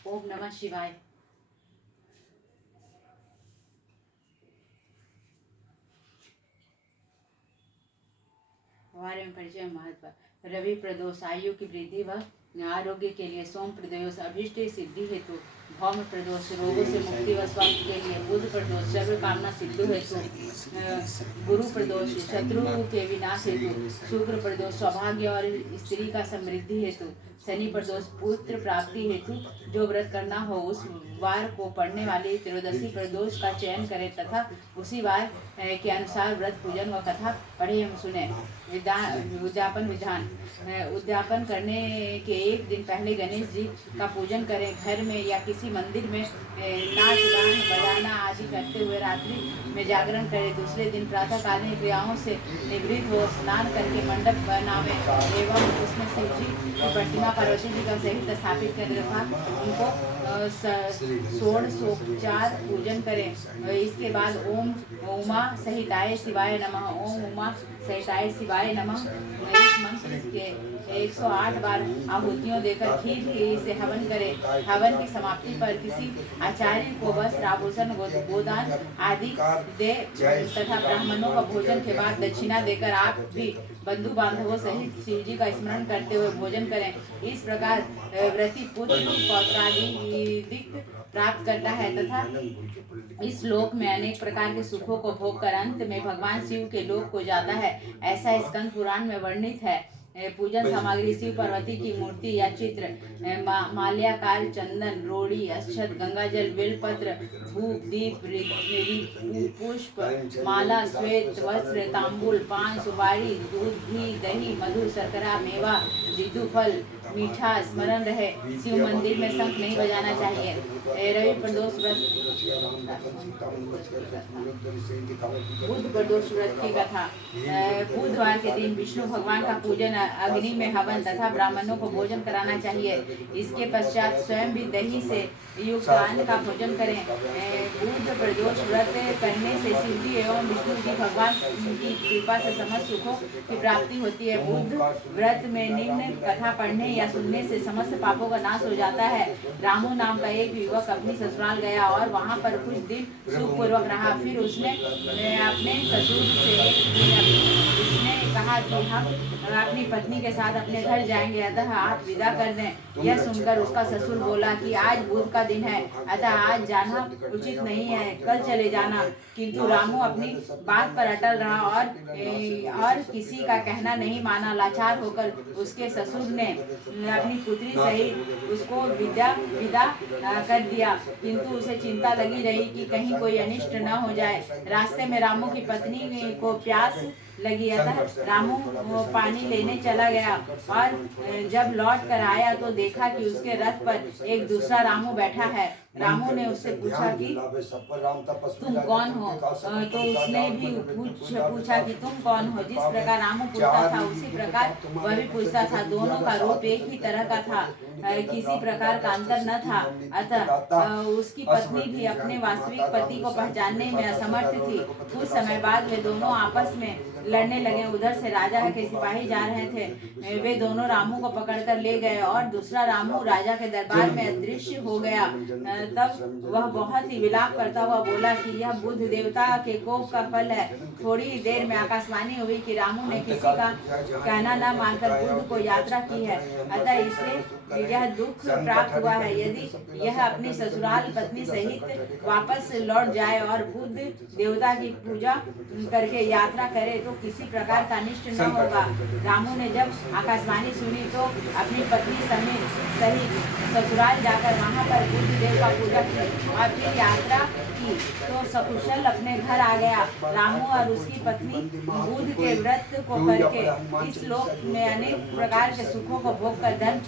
ओम नमः शिवाय। बारे में परिचय महत्व। रवि प्रदोष आयु की वृद्धि व आरोग्य के लिए, सोम प्रदोष अभिष्ट सिद्धि हेतु, भौम प्रदोष रोगों से मुक्ति व स्वास्थ्य के लिए, बुध प्रदोष सर्व कामना सिद्धि हेतु, गुरु प्रदोष शत्रु के विनाश हेतु, शुक्र प्रदोष सौभाग्य और स्त्री का समृद्धि हेतु, शनि प्रदोष पुत्र प्राप्ति हेतु। जो व्रत करना हो उस वार को पढ़ने वाले त्रयोदशी प्रदोष का चयन करें तथा उसी वार के अनुसार व्रत पूजन व कथा पढ़े एवं सुने। उद्यापन विधान। उद्यापन करने के एक दिन पहले गणेश जी का पूजन करें। घर में या किसी मंदिर में नाच गान बजाना आदि करते हुए रात्रि में जागरण करें। दूसरे दिन प्रातःकालीन क्रियाओं से निवृत्त हो स्नान करके मंडप बनावे एवं उसमें शिव जी की प्रतिमा पार्वती जी का सहित स्थापित कर तथा उनको षोडशोपचार पूजन करें। इसके बाद ओम उमा सहिताय शिवाय नमः, ओम उमा सहिताय शिवाय नमः इस मंत्र के 108 बार आहुतियों देकर खीर से हवन करें। हवन की समाप्ति पर किसी आचार्य को वस्त्र आभूषण गोदान आदि दे तथा ब्राह्मणों का भोजन के बाद दक्षिणा देकर आप भी बंधु बांधवों सहित शिव जी का स्मरण करते हुए भोजन करें। इस प्रकार व्रती पुत्र पौत्रादि प्राप्त करता है तथा इस लोक में अनेक प्रकार के सुखों को भोग कर अंत में भगवान शिव के लोक को जाता है। ऐसा स्कंद पुराण में वर्णित है। पूजन सामग्री शिव पार्वती की मूर्ति या चित्र, माल्याकार चंदन, रोड़ी, अक्षत, गंगाजल, बेलपत्र, धूप, दीप, पुष्प, माला, श्वेत वस्त्र, तांबूल, पान, सुपारी, दूध, घी, दही, मधु, शर्करा, मेवा, ऋतु फल, मीठा स्मरण रहे। शिव मंदिर में शंख नहीं बजाना चाहिए। रवि प्रदोष व्रत। बुध प्रदोष व्रत की कथा। बुधवार के दिन विष्णु भगवान का पूजन, अग्नि में हवन तथा ब्राह्मणों को भोजन कराना चाहिए। इसके पश्चात स्वयं भी दही से युक्त अन्न का भोजन करें। बुध प्रदोष व्रत करने से शिव जी एवं विष्णु जी भगवान की कृपा से समस्त सुखों की प्राप्ति होती है। बुध व्रत में निम्न कथा पढ़ने या सुनने से समस्त पापों का नाश हो जाता है। रामू नाम का एक युवक अपनी ससुराल गया और वहां पर कुछ दिन सुखपूर्वक रहा। फिर उसने अपने ससुर से कहा कि हम अपनी पत्नी के साथ अपने घर जाएंगे, अतः आप विदा कर दें। यह सुनकर उसका ससुर बोला कि आज बुध का दिन है, अतः आज जाना उचित नहीं है, कल चले जाना। किंतु रामू अपनी बात पर अटल रहा और किसी का कहना नहीं माना। लाचार होकर उसके ससुर ने अपनी पुत्री सहित उसको विदा कर दिया, किंतु उसे चिंता लगी रही कि कहीं कोई अनिष्ट न हो जाए। रास्ते में रामू की पत्नी को प्यास लगी, अतः रामू पानी लेने चला गया और जब लौट कर आया तो देखा कि उसके रथ पर एक दूसरा रामू बैठा है। रामू ने उससे पूछा कि तुम कौन हो, तो उसने भी पूछा कि तुम कौन हो। जिस प्रकार रामू पूछता था उसी प्रकार वह भी पूछता था। दोनों का रूप एक ही तरह का था, किसी प्रकार का अंतर न था। अतः उसकी पत्नी भी अपने वास्तविक पति को पहचानने में असमर्थ थी। कुछ समय बाद वे दोनों आपस में लड़ने लगे। उधर से राजा के सिपाही जा रहे थे। वे दोनों रामू को पकड़कर ले गए और दूसरा रामू राजा के दरबार में अदृश्य हो गया। तब वह बहुत ही विलाप करता हुआ बोला कि यह बुध देवता के कोप का फल है। थोड़ी देर में आकाशवाणी हुई कि रामू ने किसी का कहना न मानकर बुध को यात्रा की है, अतः इसे यह दुख प्राप्त हुआ है। यदि यह अपनी ससुराल पत्नी सहित वापस लौट जाए और बुध देवता की पूजा करके यात्रा करे तो किसी प्रकार का अनिष्ट न होगा। रामू ने जब आकाशवाणी सुनी तो अपनी पत्नी सहित ससुराल जाकर वहां पर बुध देव का पूजा की और फिर यात्रा की तो सकुशल अपने घर आ गया। रामू और उसकी पत्नी बुध के व्रत को करके इस लोक में अनेक प्रकार के सुखों को भोग कर धन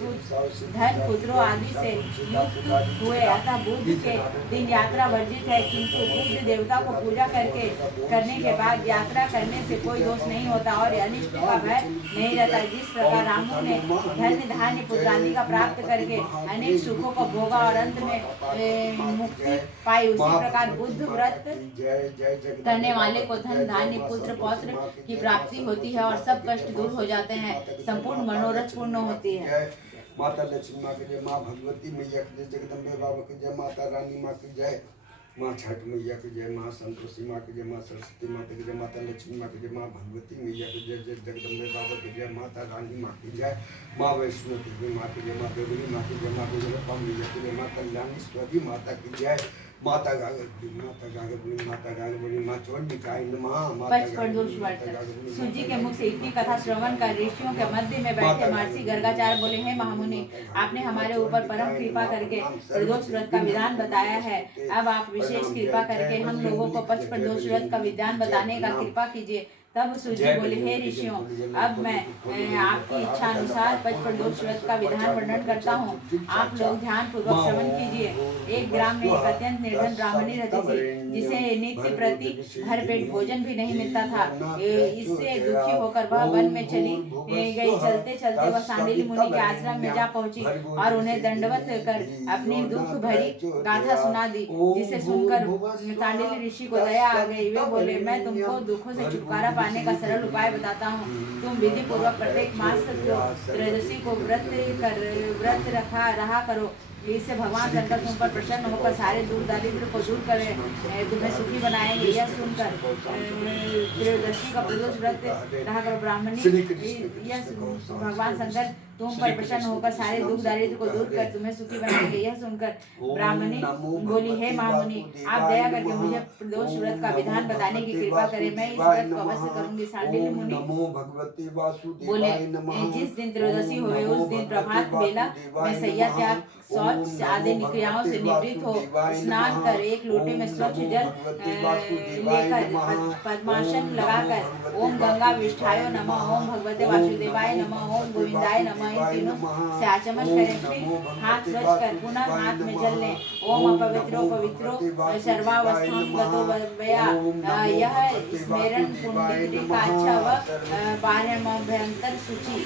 पुत्रों आदि से युक्त हुए। अतः बुध के दिन यात्रा वर्जित है, किंतु बुध देवता को पूजा करने के बाद यात्रा करने से कोई दोष नहीं होता और अनिष्ट का भय नहीं रहता। जिस प्रकार रामू ने धन धान्य पुत्रादि का प्राप्त करके अनेक सुखों को भोगा और अंत में मुक्ति पाई, उसी प्रकार बुध व्रत करने वाले को धन धान्य पुत्र पौत्र की प्राप्ति होती है और सब कष्ट दूर हो जाते हैं, संपूर्ण मनोरथ पूर्ण होती है। माता लक्ष्मी माँ की जय, माँ भगवती मैया की जय, जगदम्बे बाबा की जय, माता रानी माँ की जय, माँ छठ मैया की जय, माँ संतोषी माँ की जय, माँ सरस्वती माता की जय, माता लक्ष्मी माँ की जय, माँ भगवती मैया की जय, जय जगदम्बे बाबा की जय, माता रानी माँ की जय, माँ वैष्णो देवी माँ की जय, माँ देवरी माँ की जय, माँ गुजरप्पा मैया की जय, माँ कल्याणेश्वरी माता की जय, माता गागरी माता गागरी माता गागरी माँ चंडिकाय नमः, माता पचप्रदोष व्रत। सूजी के मुख से इतनी कथा श्रवण कर ऋषियों के मध्य में बैठे महर्षि गर्गाचार्य बोले, हे महामुनि, आपने हमारे ऊपर परम कृपा करके प्रदोष व्रत का विधान बताया है। अब आप विशेष कृपा करके हम लोगों को पच प्रदोष व्रत का विधान बताने का कृपा कीजिए। तब सूजी बोले, हे ऋषियों, अब मैं आपकी इच्छा अनुसार पच प्रदोष व्रत का विधान वर्णन करता हूँ। आप लोग ध्यान पूर्वक श्रवण कीजिए। एक ग्राम में एक अत्यंत निर्धन ब्राह्मणी रहती थी, जिसे नित्य प्रति भरपेट भोजन भी नहीं मिलता था। इससे दुखी होकर वह वन में चली गई। चलते चलते वह सांडिल्य मुनि के आश्रम में जा पहुंची और उन्हें दंडवत कर अपनी दुख भरी गाथा सुना दी, जिसे सुनकर सांडिल्य ऋषि को दया आ गई। वे बोले, मैं तुमको दुखों से छुटकारा पाने का सरल उपाय बताता हूँ। तुम विधि पूर्वक प्रत्येक मास त्रयोदशी को व्रत रहा करो। इससे भगवान शंकर तुम पर प्रसन्न होकर सारे दूर दारिद्र को दूर करे, तुम्हें सुखी बनाएंगे। यह सुनकर त्रयोदशी का प्रदोष व्रत रहा करो। ब्राह्मणी, यह भगवान शंकर तुम पर प्रसन्न होकर सारे दुख दारिद्र को दूर कर तुम्हें सुखी बनाएंगे। यह सुनकर ब्राह्मणी बोली, हे महामुनि, आप दया करके मुझे प्रदोष व्रत का विधान बताने की कृपा करें, मैं इस व्रत को अवश्य करूंगी। सांडिल्य मुनि बोले, जिस दिन त्रयोदशी हुए उस दिन प्रभात बेला में सैया त्याग, शौच आदि क्रियाओं से निवृत्त हो, स्नान कर एक लोटे में स्वच्छ जल लेकर पद्मासन लगाकर ओम गंगा विष्ठाय नमः, ओम भगवते वासुदेवाय नमः, ओम गोविंदाय नमः, इन तीनों से आचमन करें। फिर हाथ स्वच्छ कर पुनः हाथ में जल लें। ओम अपवित्रो पवित्रो सर्वावस्थां गतो वया। यह स्मरण पुंडरीक कांचा व बाह्यमभ्यंतर शुचि।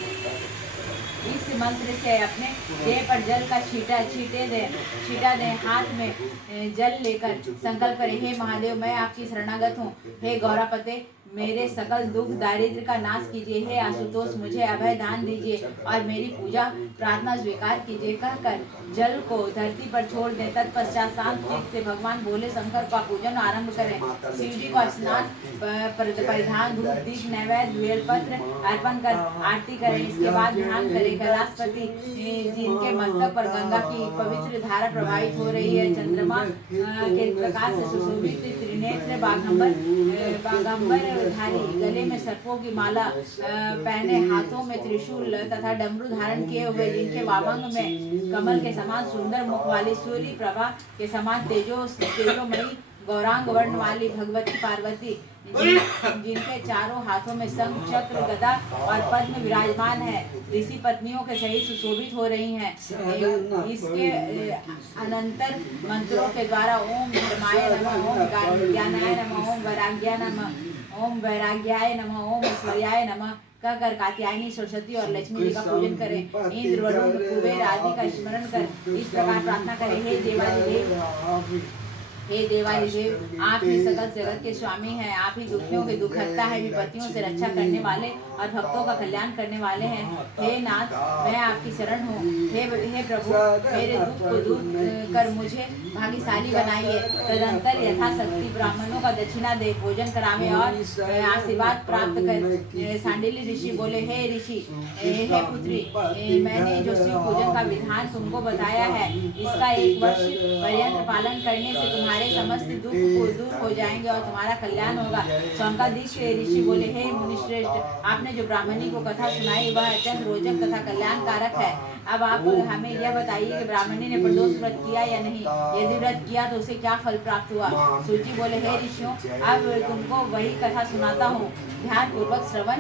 इस मंत्र से अपने देह पर जल का छीटा दें। हाथ में जल लेकर संकल्प करें, हे महादेव, मैं आपकी शरणागत हूँ। हे गौरापते, मेरे सकल दुख दारिद्र का नाश कीजिए। हे आशुतोष, मुझे अभय दान दीजिए और मेरी पूजा प्रार्थना स्वीकार कीजिए। कहकर जल को धरती पर छोड़ दें। तत्पश्चात शांत चित्त से भगवान भोले शंकर का पूजन आरंभ करें। शिव जी को स्नान परिधान, धूप दीप नैवेद्य बेलपत्र अर्पण कर आरती करें। इसके बाद ध्यान करें कैलाशपति, जिनके मस्तक पर गंगा की पवित्र धारा प्रवाहित हो रही है। चंद्रमा के प्रकाश से सुशोभित त्रिनेत्र बागंबर धारी, गले में सर्पों की माला पहने, हाथों में त्रिशूल तथा डमरू धारण किए हुए, जिनके वामंग में कमल के समान सुंदर मुख वाली, सूर्य प्रभा के समान तेजोमयी गौरांग वर्ण वाली भगवती पार्वती, जिनके चारों हाथों में शंख चक्र गदा और पद्म विराजमान है, ऋषि पत्नियों के सहित सुशोभित हो रही हैं। इसके अनंतर मंत्रों के द्वारा ओम धर्माय नमः, ओम ज्ञानाय नमः, ओम वैराग्याय नमः, ओम वैराग्याय नमः, ओम ऐश्वर्याय नमः कहकर कात्यायनी, सरस्वती और लक्ष्मी जी का पूजन करें। इंद्र, वरुण, कुबेर आदि का स्मरण कर इस प्रकार प्रार्थना करें, हे देवाधिदेव, हे देवाधिदेव, आप ही सकल जगत के स्वामी हैं। आप ही दुखियों के दुख हरता है, विपत्तियों से रक्षा करने वाले और भक्तों का कल्याण करने वाले हैं। हे नाथ, मैं आपकी शरण हूँ। हे प्रभु, मेरे दुख को दूर कर मुझे भाग्यशाली बनाइए। तदंतर यथाशक्ति ब्राह्मणों का दक्षिणा दे, भोजन करावे और आशीर्वाद प्राप्त कर। सांडिल्य ऋषि बोले, हे ऋषि, हे पुत्री, मैंने जो शिव पूजन का विधान तुमको बताया है, इसका 1 वर्ष पर्यंत पालन करने से तुम्हारे समस्त दुख को दूर हो जाएंगे और तुम्हारा कल्याण होगा। शौनकादिक ऋषि बोले, हे मुनिश्रेष्ठ, आपने जो ब्राह्मणी को कथा सुनाई वह अत्यंत रोचक तथा कल्याणकारक है। अब आप हमें यह बताइए कि ब्राह्मणी ने प्रदोष व्रत किया या नहीं, यदि व्रत किया तो उसे क्या फल प्राप्त हुआ। सूची बोले, हे ऋषियों, अब तुमको वही कथा सुनाता हूँ, ध्यान पूर्वक श्रवण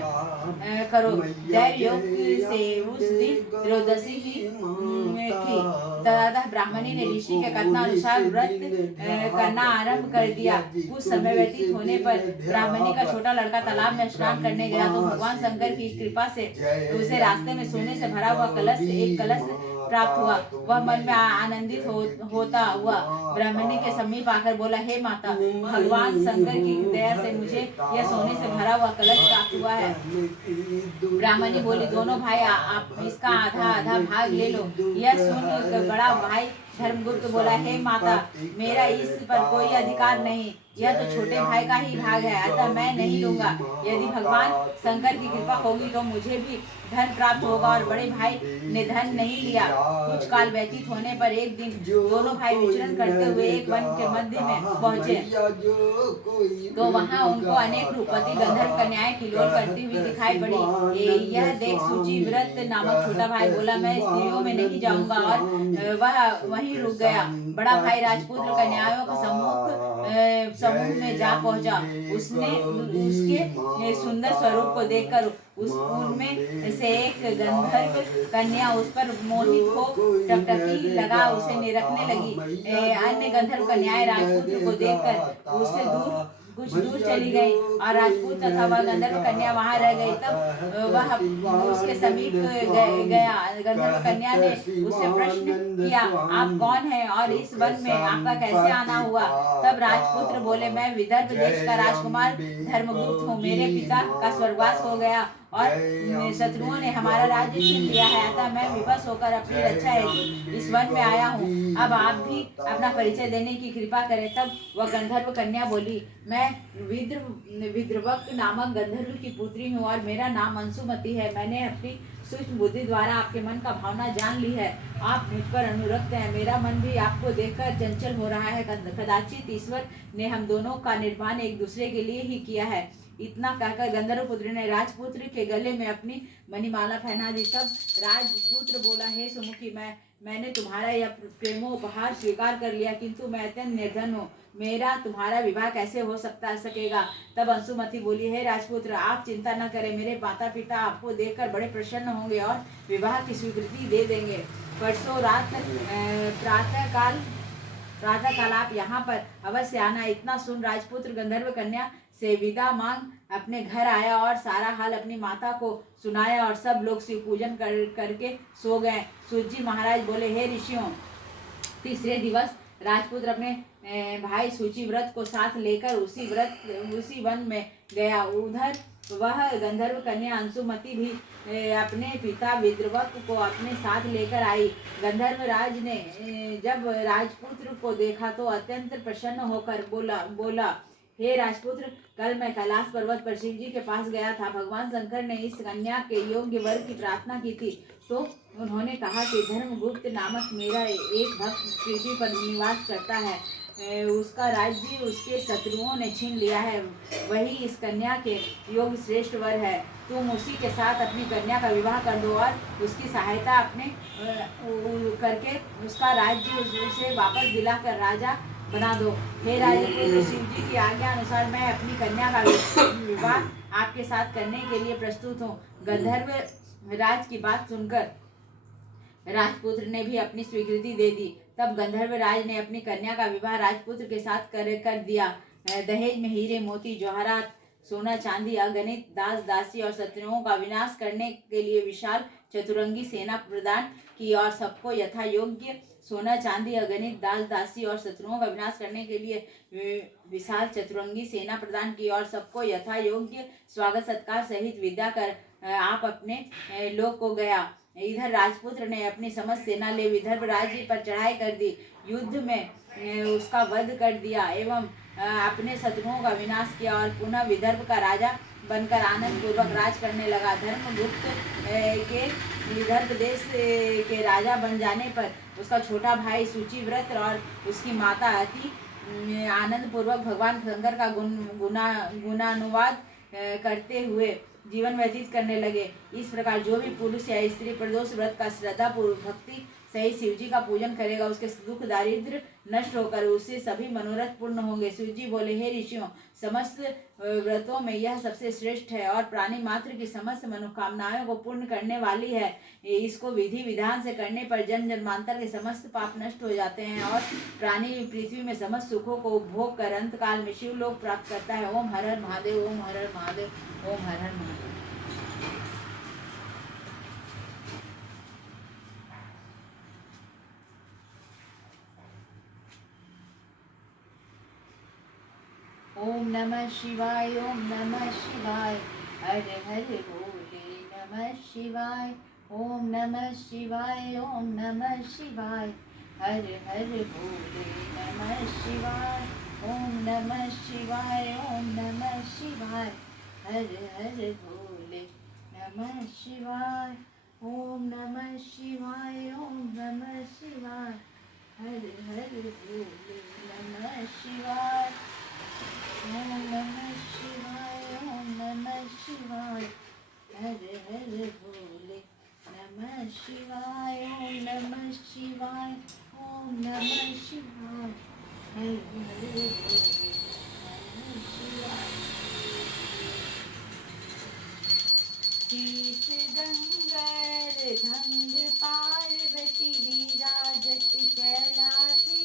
करो। दैव योग से उस दिन त्रयोदशी की थी। तदतः ब्राह्मणी ने ऋषि के कथना अनुसार व्रत करना आरंभ कर दिया। कुछ समय व्यतीत होने पर ब्राह्मणी का छोटा लड़का तालाब में स्नान करने गया तो भगवान शंकर की कृपा से उसे रास्ते में सोने से भरा हुआ एक कलश प्राप्त हुआ। वह मन में आनंदित होता हुआ ब्राह्मणी के समीप आकर बोला, हे माता, भगवान शंकर की दया से मुझे यह सोने से भरा हुआ कलश प्राप्त हुआ है। ब्राह्मणी बोली, दोनों भाई आप इसका आधा आधा भाग ले लो। यह सुन बड़ा भाई धर्मगुप्त बोला, हे माता, मेरा इस पर कोई अधिकार नहीं, यह तो छोटे भाई का ही भाग है, अतः मैं नहीं लूंगा। यदि भगवान शंकर की कृपा होगी तो मुझे भी धन प्राप्त होगा। और बड़े भाई ने धन नहीं लिया। कुछ काल व्यतीत होने पर एक दिन दोनों भाई विचरण करते हुए एक वन के मध्य में पहुंचे, तो वहां उनको अनेक रूपवती गंधर्व कन्याएं किलोल करती हुई दिखाई पड़ी। यह देख सूचीव्रत नामक छोटा भाई बोला, मैं स्त्रियों में नहीं जाऊंगा, और वह वहीं रुक गया। बड़ा भाई राजपुत्र कन्याओं के समूह में जा पहुंचा। उसके सुंदर स्वरूप को देखकर उनमें से एक गंधर्व कन्या उस पर मोहित हो टकटकी लगा उसे निरखने लगी। अन्य गंधर्व कन्याएं राजपुत्र को देखकर उससे कुछ दूर चली गई, और राजपूत तथा वह गंधर्व कन्या वहां रह गई। तब वह उसके समीप गया। गंधर्व कन्या ने उससे प्रश्न किया, आप कौन हैं और इस वन में आपका कैसे आना हुआ? तब राजपुत्र बोले, मैं विदर्भ देश का राजकुमार धर्मगुप्त हूँ। मेरे पिता का स्वर्गवास हो गया और शत्रुओं ने हमारा राज्य छीन लिया है, अतः मैं विवश होकर अपनी रक्षा हेतु इस वन में आया हूँ। अब आप भी अपना परिचय देने की कृपा करें। तब वह गंधर्व कन्या बोली, मैं विद्रवक नामक गंधर्व की पुत्री हूँ और मेरा नाम अंशुमति है। मैंने अपनी सूक्ष्म बुद्धि द्वारा आपके मन का भावना जान ली है। आप मुझ पर अनुरक्त हैं। मेरा मन भी आपको देखकर चंचल हो रहा है। कदाचित ईश्वर ने हम दोनों का निर्माण एक दूसरे के लिए ही किया है। इतना कहकर गंधर्व पुत्र ने राजपुत्र के गले में अपनी मणिमाला पहना दी। तब राजपुत्र बोला, हे सुमुखी, मैंने तुम्हारा यह प्रेमोपहार स्वीकार कर लिया, किंतु मैं अत्यंत निर्धन हूँ। मेरा तुम्हारा विवाह कैसे हो सकेगा? तब अंशुमति बोली, हे राजपुत्र, आप चिंता न करें। मेरे माता पिता आपको देखकर बड़े प्रसन्न होंगे और विवाह की स्वीकृति दे देंगे। परसों रात प्रातः काल आप यहाँ पर अवश्य आना। इतना सुन राजपुत्र गंधर्व कन्या से विदा मांग अपने घर आया और सारा हाल अपनी माता को सुनाया, और सब लोग शिव पूजन करके सो गए। सूत जी महाराज बोले, हे ऋषियों, तीसरे दिवस राजपुत्र अपने भाई सूचीव्रत को साथ लेकर उसी वन में गया। उधर वह गंधर्व कन्या अंशुमति भी अपने पिता विद्रवक को अपने साथ लेकर आई। गंधर्व राज ने जब राजपुत्र को देखा तो अत्यंत प्रसन्न होकर बोला, हे राजपुत्र, कल मैं कैलाश पर्वत पर शिव जी के पास गया था। भगवान शंकर ने इस कन्या के योग्य वर की प्रार्थना की थी, तो उन्होंने कहा कि धर्मगुप्त नामक मेरा एक भक्त पृथ्वी पर निवास करता है। उसका राज्य उसके शत्रुओं ने छीन लिया है। वही इस कन्या के योग्य श्रेष्ठ वर है। तुम उसी के साथ अपनी कन्या का विवाह कर दो और उसकी सहायता करके उसका राज्य उसे वापस दिलाकर राजा बना दो। हे राजपुत्र, शिव जी की आज्ञा अनुसार मैं अपनी कन्या का विवाह आपके साथ करने के लिए प्रस्तुत हूँ। गंधर्व राज की बात सुनकर राजपुत्र ने भी अपनी स्वीकृति दे दी। तब गंधर्व राज ने अपनी कन्या का विवाह राजपुत्र के साथ कर दिया। दहेज में हीरे मोती जवाहरात सोना चांदी अगणित दास दासी और शत्रुओं का विनाश करने के लिए विशाल चतुरंगी सेना प्रदान की, और सबको यथा योग्य सोना चांदी अगणित दास दासी और शत्रुओं का विनाश करने के लिए विशाल चतुरंगी सेना प्रदान की, और सबको यथा योग्य स्वागत सत्कार सहित विदा कर आप अपने लोक को गया। इधर राजपुत्र ने अपनी समस्त सेना ले विदर्भ राज्य पर चढ़ाई कर दी। युद्ध में उसका वध कर दिया एवं अपने शत्रुओं का विनाश किया, और पुनः विदर्भ का राजा बनकर आनंद पूर्वक राज करने लगा। धर्मगुप्त के विदर्भ देश के राजा बन जाने पर उसका छोटा भाई सूचीव्रत और उसकी माता अति आनंद पूर्वक भगवान शंकर का गुणानुवाद करते हुए जीवन व्यतीत करने लगे। इस प्रकार जो भी पुरुष या स्त्री प्रदोष व्रत का श्रद्धा पूर्वक भक्ति सही शिव जी का पूजन करेगा, उसके दुख दारिद्र नष्ट होकर उससे सभी मनोरथ पूर्ण होंगे। शिव जी बोले, हे ऋषियों, समस्त व्रतों में यह सबसे श्रेष्ठ है और प्राणी मात्र की समस्त मनोकामनाओं को पूर्ण करने वाली है। इसको विधि विधान से करने पर जन्म जन्मांतर के समस्त पाप नष्ट हो जाते हैं और प्राणी पृथ्वी में समस्त सुखों को उपभोग कर अंत काल में शिव लोक प्राप्त करता है। ओम हर हर महादेव, ओम हर हर महादेव, ओम हर हर महादेव। ओम नमः शिवाय, ओम नमः शिवाय, हर हर भोले नमः शिवाय, ओम नमः शिवाय, ओम नमः शिवाय, हर हर भोले नमः शिवाय, ओम नमः शिवाय, ओम नमः शिवाय, हर हर भोले नमः शिवाय, ओम नमः शिवाय, ओम नमः शिवाय, हर हर भोले नमः शिवाय, ओम नमः शिवाय, ओम नमः शिवाय, हर हर भोले नमः शिवाय, ओम नमः शिवाय, ओम नमः शिवाय, हर हर भोले नमः शिवाय। शीश गंगर धंग पार्वती विराजत कैलासी,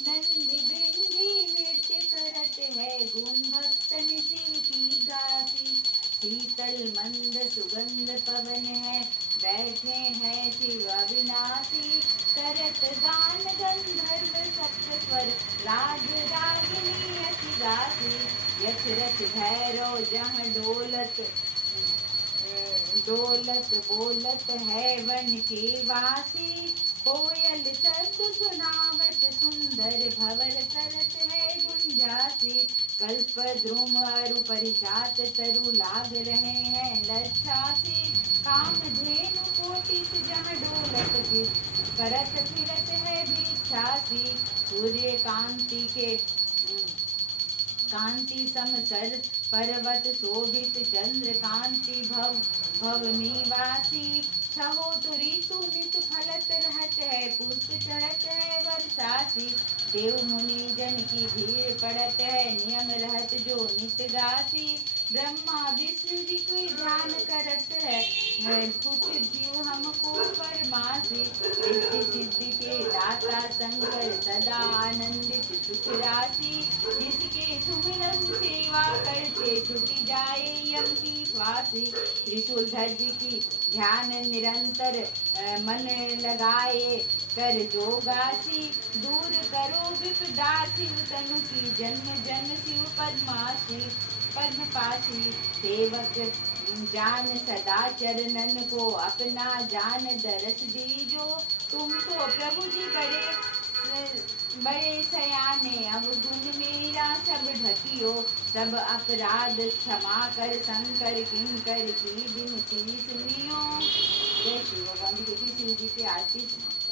नंद बिंदी नृत्य करत है गुण भक्तन शिव की गासी। शीतल मंद सुगंध पवन है बैठे हैं शिव अविनाशी, करत गान गंधर्व सप्त स्वर राग रागिनी अति गासी। यक्ष रथ भैरव जहाँ डोलत बोलत है वन के वासी, कोयल शब्द सुनावत सुंदर भवर करत है गुंजासी। कल्प द्रुम अरु परिजात तरु लाग रहे हैं लक्षासी, काम धेनु कोटित जहाँ डोलत की करत फिरत है भिक्षासी। सूर्य कांति समसर पर्वत शोभित चंद्र कांति भव निवासी। छहो तो ऋतु नित फलत रहत है पुष्प चढ़त है वर्षासी। देव मुनि जन की भीड़ पड़त है नियम रहत जो नित गासी। ब्रह्मा विष्णु जी कोई ध्यान करत है कुछ जीव हमको परमासी। रिद्धि सिद्धि के दाता शंकर सदा आनंदित सुख राशि, जिसके सुमिरन सेवा करते छुटी जाए यम की स्वासी। त्रिशूल धर्जी की ध्यान निरंतर मन लगाए कर जोगासी। दूर करो विपदा शिव तनु की जन्म जन शिव पद्मपाशी। सेवक जान सदा चरणन को अपना जान दरस दीजो। तुम तो प्रभु जी बड़े सयाने अब गुण मेरा सब ढकियो। सब अपराध क्षमा कर शंकर किंकर की विनती सुनियो। जय शिव भगवान जी की शिव जी की आरती समाप्त।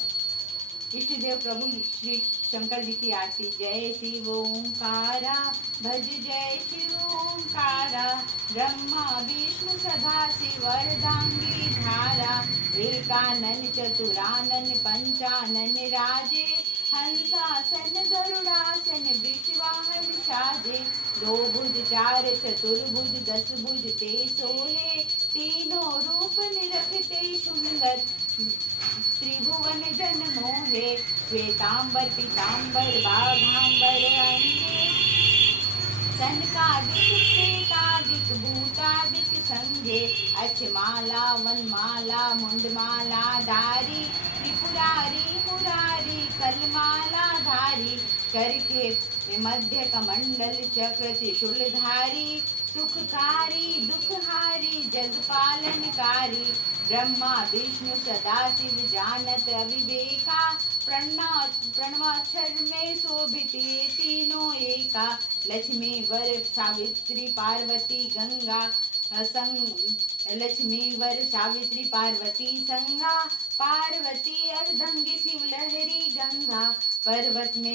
इष्ट देव प्रभु श्री शंकर जी की आरती। जय शिव ओंकारा भज जय शिव ओंकारा, ब्रह्मा विष्णु सदा शिव अर्धांगी धारा। एकानन चतुरानन पंचानन राजे, हंसासन गरुड़ासन विश्वाहन साजे। दो भुज चार चतुर्भुज दस भुज ते सोहे, तीनों रूप निरखते सुंदर त्रिभुवन जन मोहे। श्वेतांबर पीतांबर बाघांबर अंगे, सनकादिक श्वेतादिक भूतादिक संगे। अक्षमाला वनमाला मुंडमाला धारी, त्रिपुरारी मुरारी कलमाला धारी। करके मध्य कमंडल चक्र त्रिशूलधारी, सुखकारी दुखहारी जगपालनकारी। ब्रह्मा विष्णु सदाशिव जानत अविवेका, प्रणवाक्षर में शोभित ये तीनों एका। लक्ष्मी वर सावित्री पार्वती गंगा लक्ष्मी वर सावित्री पार्वती संगा। पार्वती अर्धंगी शिव लहरी गंगा, पर्वत में